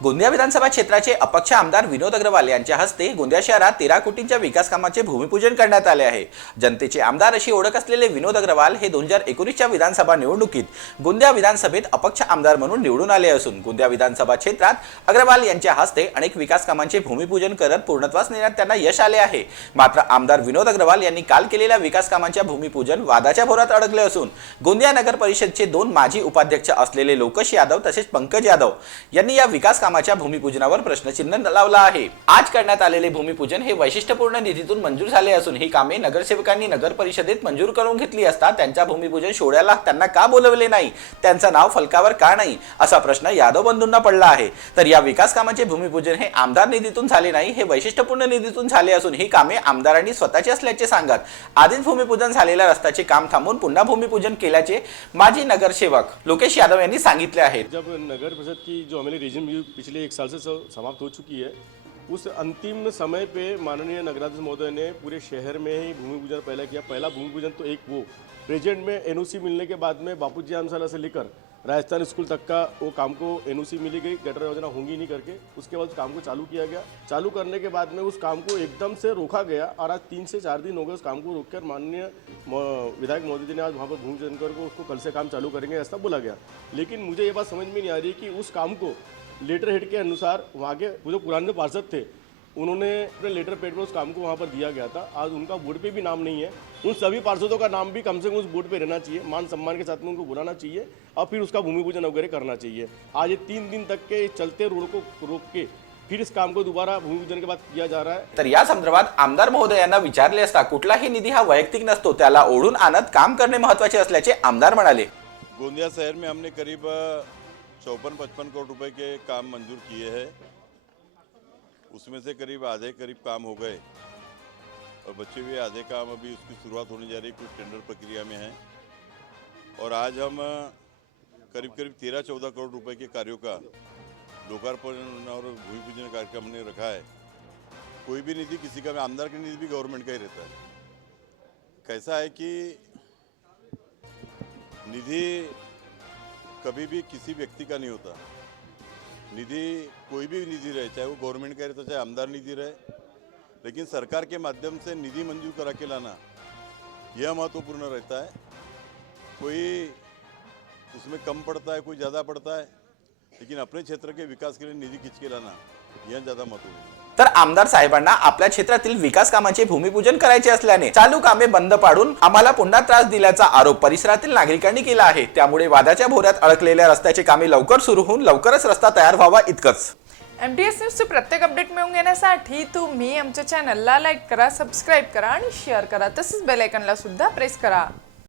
गोंदिया विधानसभा क्षेत्राचे अपक्ष आमदार विनोद अग्रवाल यांच्या हस्ते गोंदिया शहरात 13 कोटींच्या विकास कामांचे भूमिपूजन करण्यात आले आहे। जनतेचे आमदार अशी ओळख असलेले विनोद अग्रवाल हे 2019च्या विधानसभा निवडणुकीत गोंदिया विधानसभेत अपक्ष आमदार म्हणून निवडून आले असून गोंदिया विधानसभा क्षेत्रात अग्रवाल यांच्या हस्ते अनेक विकास कामांचे भूमिपूजन करत पूर्णत्वास नेण्यात त्यांना यश आले आहे। मात्र आमदार विनोद अग्रवाल यांनी काल केलेल्या विकास कामांच्या भूमिपूजन वादाच्या भोरात अडकले असून गोंदिया नगर परिषदचे 2 माजी उपाध्यक्ष असलेले लोकेश यादव तसेच पंकज यादव यांनी या विकास कामाच्या भूमिपूजनावर प्रश्नचिन्ह लावला आहे। आज करण्यात आलेले भूमिपूजन हे वैशिष्ट्यपूर्ण निधीतून मंजूर झाले असून ही कामे नगरसेवकांनी नगर परिषदेत मंजूर करून घेतली असता त्यांच्या भूमिपूजन सोहळ्याला त्यांना का बोलवले नाही, त्यांचं नाव फलकावर का नाही असा प्रश्न यादव बंधूंना पडला आहे। तर या विकास कामांचे भूमिपूजन हे आमदार निधीतून झाले नाही, हे वैशिष्ट्यपूर्ण निधीतून झाले असून ही कामे आमदारांनी स्वतःची असल्याचे सांगत आधीच भूमिपूजन झालेल्या रस्त्याचे काम थांबवून पुन्हा भूमिपूजन केल्याचे माजी नगरसेवक लोकेश यादव यांनी सांगितले आहे। जब नगर परिषद की जो हमारी रीजन व्यू पिछले 1 साल से समाप्त हो चुकी है, उस अंतिम समय पे माननीय नगराध्यक्ष महोदय ने पूरे शहर में ही भूमि पूजन पहला किया। पहला भूमि पूजन तो एक वो प्रेजेंट में एनओसी मिलने के बाद में बापूजी आमशाला से लेकर राजस्थान स्कूल तक का वो काम को एनओसी मिली गई, गटर योजना होंगी नहीं करके, उसके बाद उस काम को चालू किया गया। चालू करने के बाद में उस काम को एकदम से रोका गया और आज 3 से 4 दिन हो गए उस काम को रोककर माननीय विधायक महोदय जी ने आज वहाँ पर भूमि पूजन कर उसको कल से काम चालू करेंगे ऐसा बोला गया। लेकिन मुझे ये बात समझ में नहीं आ रही कि उस काम को लेटर हेड के अनुसार वहाँ के जो पुराने पार्षद थे उन्होंने अपने लेटर पेड पर उस काम को वहाँ पर दिया गया था। आज उनका बोर्ड पे भी नाम नहीं है। उन सभी पार्षदों का नाम भी कम से कम उस बोर्ड पे रहना चाहिए, मान सम्मान के साथ में उनको बुलाना चाहिए और फिर उसका भूमि पूजन वगैरह करना चाहिए। आज ये 3 दिन तक के चलते रोड को रोक के फिर इस काम को दोबारा भूमि पूजन के बाद किया जा रहा है। तर या संदर्भात आमदार महोदयांना विचारले असता कुठलाही निधी हा वैयक्तिक नसतो, त्याला ओढून आणत काम करणे महत्त्वाचे असल्याचे आमदार म्हणाले। गोंदिया शहर में हमने करीब 54-55 करोड़ रुपए के काम मंजूर किए हैं। उसमें से करीब आधे काम हो गए और बचे हुए आधे काम अभी उसकी शुरुआत होने जा रही, कुछ टेंडर प्रक्रिया में है। और आज हम करीब 13-14 करोड़ रुपए के कार्यों का लोकार्पण और भूमि पूजन कार्यक्रम हमने रखा है। कोई भी निधि किसी का, आमदार का निधि भी गवर्नमेंट का ही रहता है। कैसा है कि निधि कभी भी किसी व्यक्ति का नहीं होता। निधि कोई भी निधि रहे, चाहे वो गवर्नमेंट का रहता चाहे आमदार निधि रहे, लेकिन सरकार के माध्यम से निधि मंजूर करा के लाना यह महत्वपूर्ण रहता है। कोई उसमें कम पड़ता है, कोई ज़्यादा पड़ता है, लेकिन अपने क्षेत्र के विकास के लिए निधि खींच के लाना यह ज़्यादा महत्वपूर्ण है। तर आमदार साहेबांना आपल्या क्षेत्रातील विकास कामांचे भूमिपूजन करायचे असल्याने चालू कामे बंद पाडून आम्हाला पुन्हा त्रास दिल्याचा आरोप परिसरातील नागरिकांनी केला आहे। त्यामुळे वादाच्या भोऱ्यात अडकलेल्या रस्त्याचे कामे लवकर सुरू होऊन लवकरच रस्ता तयार व्हावा इतकंच। MTS न्यूजचे प्रत्येक अपडेट मिळवून घेण्यासाठी तुम्ही आमच्या चॅनलला लाईक करा, सबस्क्राईब करा आणि शेअर करा, तसेच बेल आयकॉनला सुद्धा प्रेस करा।